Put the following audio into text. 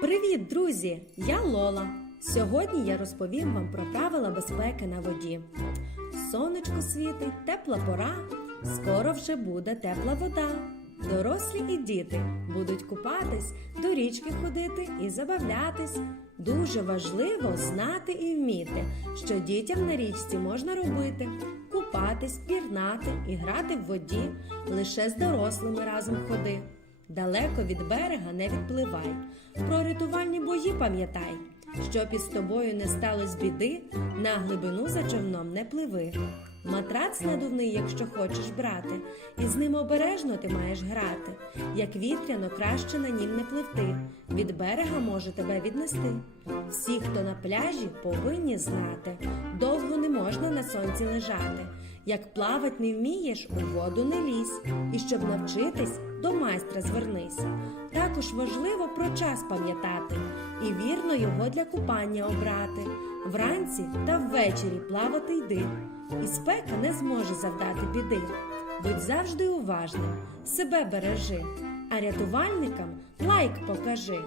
Привіт, друзі! Я Лола. Сьогодні я розповім вам про правила безпеки на воді. Сонечко світить, тепла пора, скоро вже буде тепла вода. Дорослі і діти будуть купатись, до річки ходити і забавлятись. Дуже важливо знати і вміти, що дітям на річці можна робити: купатись, пірнати і грати в воді. Лише з дорослими разом ходи. Далеко від берега не відпливай. Про рятувальні бої пам'ятай, щоб із тобою не сталося біди, на глибину за човном не пливи. Матрац надувний, якщо хочеш брати, і з ним обережно ти маєш грати. Як вітряно, краще на нім не пливти. Від берега може тебе віднести. Всі, хто на пляжі, повинні знати. Можна на сонці лежати. Як плавать не вмієш, у воду не лізь. І щоб навчитись, до майстра звернись. Також важливо про час пам'ятати і вірно його для купання обрати. Вранці та ввечері плавати йди, і спека не зможе завдати біди. Будь завжди уважним, себе бережи, а рятувальникам лайк покажи.